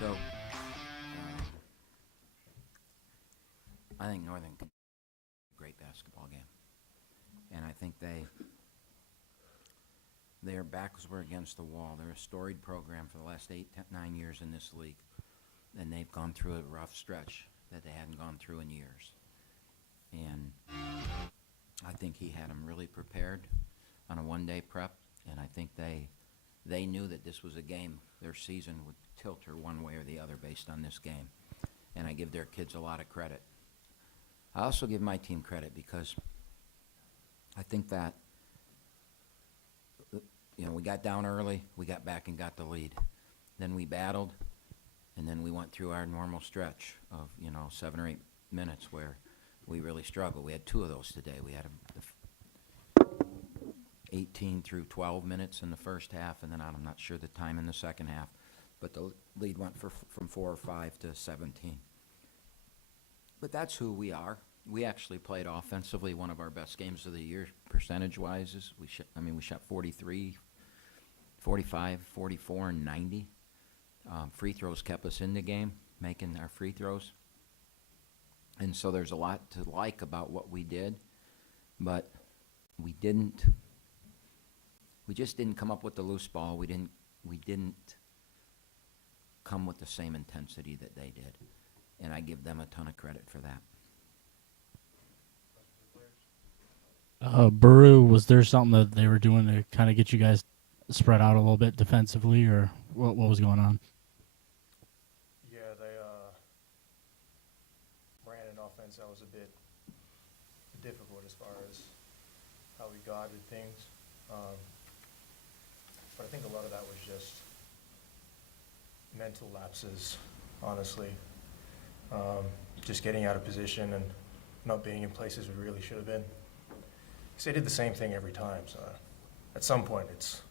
So, I think Northern can a great basketball game. And I think their backs were against the wall. They're a storied program for the last 9 years in this league. And they've gone through a rough stretch that they hadn't gone through in years. And I think he had them really prepared on a one-day prep. And I think they knew that this was a game. Their season would tilt her one way or the other based on this game. And I give their kids a lot of credit. I also give my team credit because I think that, we got down early, we got back and got the lead. Then we battled, and then we went through our normal stretch of, 7 or 8 minutes where we really struggled. We had 2 of those today. We had 18 through 12 minutes in the first half, and then I'm not sure the time in the second half, but the lead went from 4 or 5 to 17. But that's who we are. We actually played offensively one of our best games of the year, percentage-wise. We shot 43, 45, 44, and 90. Free throws kept us in the game, making our free throws. And so there's a lot to like about what we did, but we just didn't come up with the loose ball. We didn't come with the same intensity that they did. And I give them a ton of credit for that. Baru, was there something that they were doing to kind of get you guys spread out a little bit defensively, or what was going on? Yeah, they ran an offense that was a bit difficult as far as how we guarded things. But I think a lot of that was just mental lapses, honestly. Just getting out of position and not being in places we really should have been. Because they did the same thing every time, so at some point it's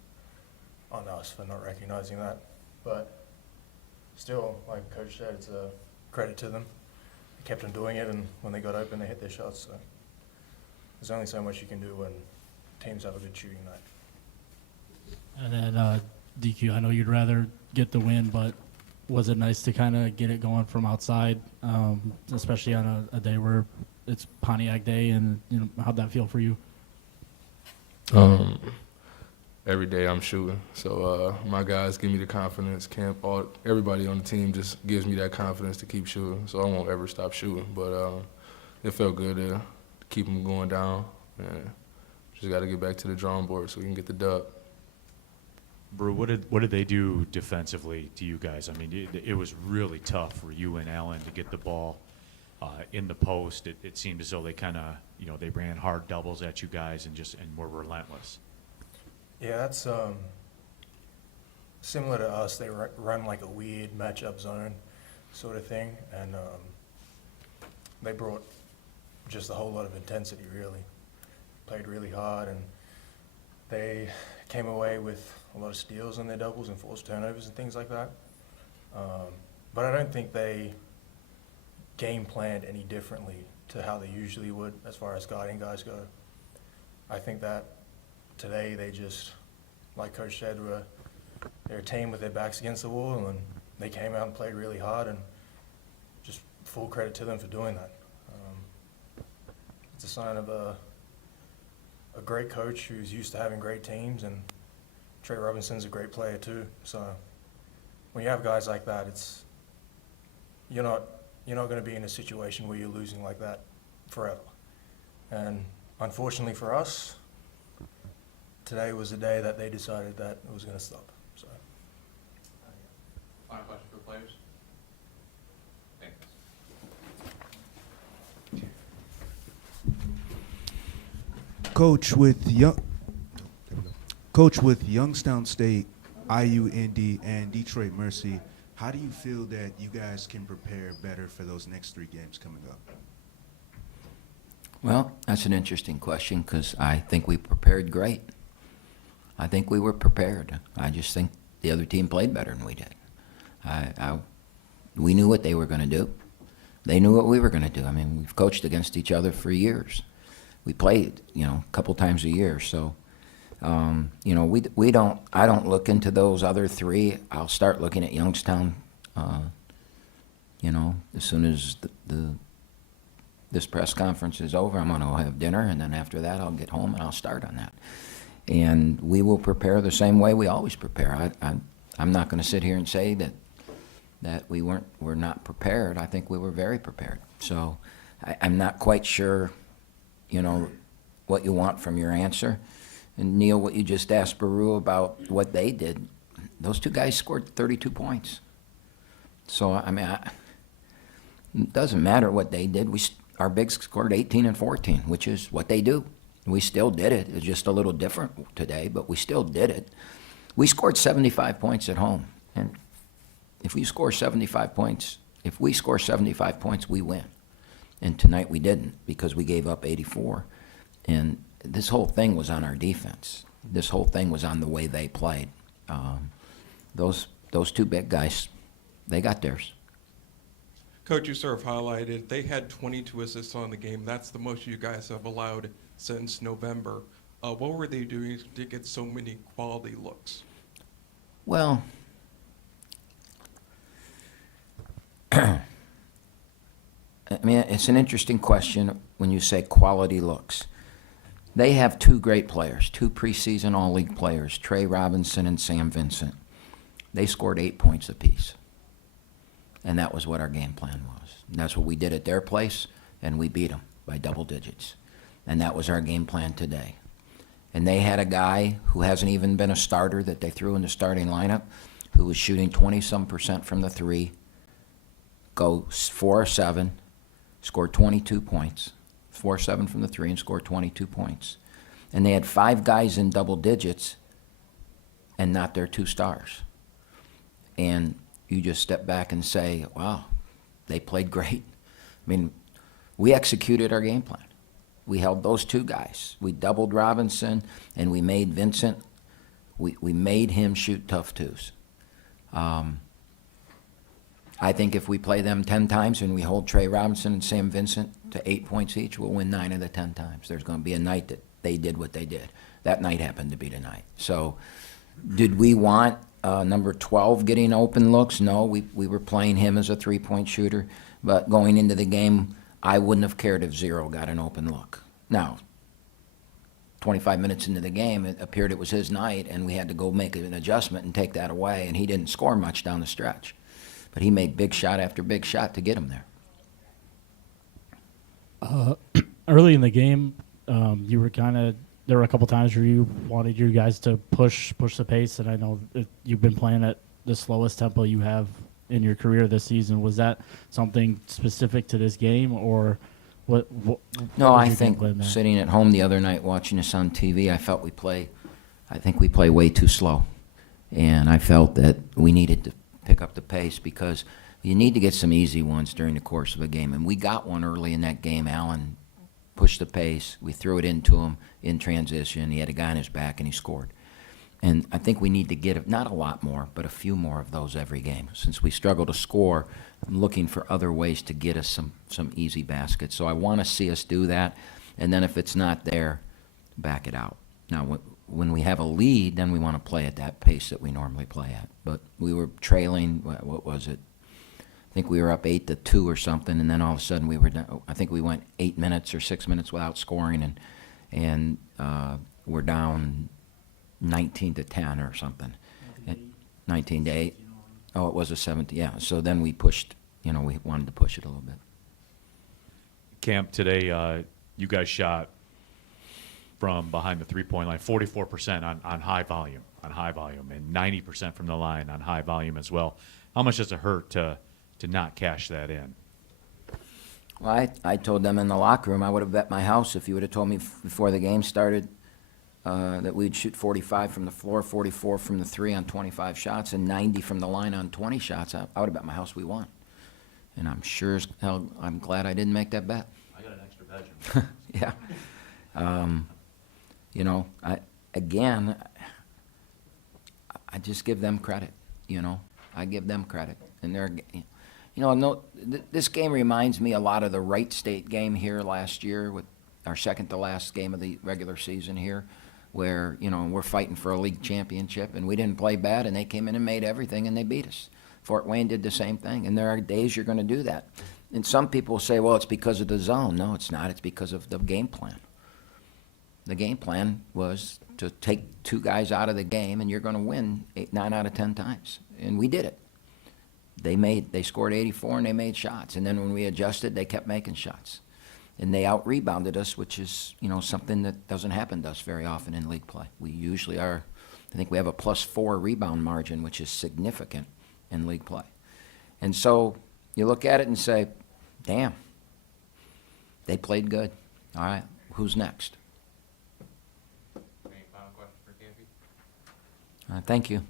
on us for not recognizing that. But still, like Coach said, it's a credit to them. They kept on doing it, and when they got open, they hit their shots. So there's only so much you can do when teams have a good shooting night. And then DQ, I know you'd rather get the win, but was it nice to kind of get it going from outside, especially on a day where it's Pontiac Day, and how'd that feel for you? Every day I'm shooting, so my guys give me the confidence. Everybody on the team just gives me that confidence to keep shooting, so I won't ever stop shooting. But it felt good to keep them going down, and just got to get back to the drawing board so we can get the dub. Brew, what did they do defensively to you guys? I mean, it was really tough for you and Allen to get the ball in the post. It seemed as though they kind of, they ran hard doubles at you guys and were relentless. Yeah, that's similar to us. They run like a weird matchup zone sort of thing, and they brought just a whole lot of intensity, really. Played really hard, and they came away with a lot of steals on their doubles and forced turnovers and things like that. But I don't think they game planned any differently to how they usually would as far as guarding guys go. I think that today they just, like Coach said, they're a team with their backs against the wall, and they came out and played really hard, and just full credit to them for doing that. It's a sign of a great coach who's used to having great teams, and Trey Robinson's a great player too. So when you have guys like that, you're not going to be in a situation where you're losing like that forever. And unfortunately for us, today was the day that they decided that it was going to stop. So. Final question for the players? Thanks. Coach, with Youngstown State, IU, Indy, and Detroit Mercy, how do you feel that you guys can prepare better for those next 3 games coming up? Well, that's an interesting question because I think we prepared great. I think we were prepared. I just think the other team played better than we did. We knew what they were going to do. They knew what we were going to do. I mean, we've coached against each other for years. We played, a couple times a year. So, I don't look into those other 3. I'll start looking at Youngstown You know, as soon as this press conference is over, I'm going to have dinner, and then after that, I'll get home and I'll start on that. And we will prepare the same way we always prepare. I'm not going to sit here and say that we're not prepared. I think we were very prepared. So I'm not quite sure, you know, what you want from your answer. And Neil, what you just asked Baru about what they did, those two guys scored 32 points. So, I mean, it doesn't matter what they did. Our bigs scored 18 and 14, which is what they do. We still did it. It's just a little different today, but we still did it. We scored 75 points at home. And if we score 75 points, we win. And tonight we didn't because we gave up 84. And this whole thing was on our defense. This whole thing was on the way they played. Those two big guys, they got theirs. Coach, you sort of highlighted they had 22 assists on the game. That's the most you guys have allowed since November. What were they doing to get so many quality looks? Well, I mean, it's an interesting question when you say quality looks. They have two great players, two preseason All-League players, Trey Robinson and Sam Vincent. They scored 8 points apiece. And that was what our game plan was. And that's what we did at their place, and we beat them by double digits. And that was our game plan today. And they had a guy who hasn't even been a starter that they threw in the starting lineup, who was shooting 20-some% from the three, go 4-7, scored 22 points, 4-7 from the three, and scored 22 points. And they had 5 guys in double digits and not their 2 stars. And you just step back and say, wow, they played great. I mean, we executed our game plan. We held those 2 guys. We doubled Robinson, and we made Vincent, we made him shoot tough twos. I think if we play them 10 times and we hold Trey Robinson and Sam Vincent to 8 points each, we'll win 9 of the 10 times. There's going to be a night that they did what they did. That night happened to be tonight. So did we want number 12 getting open looks? No, we were playing him as a 3-point shooter. But going into the game, I wouldn't have cared if 0 got an open look. Now, 25 minutes into the game, it appeared it was his night, and we had to go make an adjustment and take that away, and he didn't score much down the stretch. But he made big shot after big shot to get him there. Early in the game, you were there were a couple times where you wanted your guys to push the pace, and I know you've been playing at the slowest tempo you have in your career this season. Was that something specific to this game, or what No, was I your think game plan there? sitting at home the other night watching us on TV, I think we play way too slow. And I felt that we needed to pick up the pace because you need to get some easy ones during the course of a game. And we got one early in that game. Allen pushed the pace. We threw it into him in transition. He had a guy on his back, and he scored. And I think we need to get, not a lot more, but a few more of those every game. Since we struggle to score, I'm looking for other ways to get us some easy baskets. So I want to see us do that. And then if it's not there, back it out. Now, when we have a lead, then we want to play at that pace that we normally play at. But we were trailing, what was it? I think we were up 8-2 or something, and then all of a sudden we were down, I think we went 8 minutes or 6 minutes without scoring, and we're down 19-10 or something. 19-8. Oh, it was a 17. Yeah. So then we pushed. We wanted to push it a little bit. Camp, today you guys shot from behind the 3-point line 44% on high volume, and 90% from the line on high volume as well. How much does it hurt to not cash that in? Well, I told them in the locker room I would have bet my house if you would have told me before the game started that we'd shoot 45 from the floor, 44 from the three on 25 shots, and 90 from the line on 20 shots. I would have bet my house we won. And I'm sure as hell, I'm glad I didn't make that bet. I got an extra bedroom. Yeah. I just give them credit, I give them credit. And they're, this game reminds me a lot of the Wright State game here last year with our second to last game of the regular season here, where, we're fighting for a league championship, and we didn't play bad, and they came in and made everything, and they beat us. Fort Wayne did the same thing, and there are days you're going to do that. And some people say, well, it's because of the zone. No, it's not. It's because of the game plan. The game plan was to take two guys out of the game, and you're going to win 9 out of 10 times. And we did it. They scored 84, and they made shots. And then when we adjusted, they kept making shots. And they out-rebounded us, which is, something that doesn't happen to us very often in league play. We usually are, I think we have a +4 rebound margin, which is significant in league play. And so you look at it and say, damn, they played good. All right, who's next? Any final question for Campy? Thank you.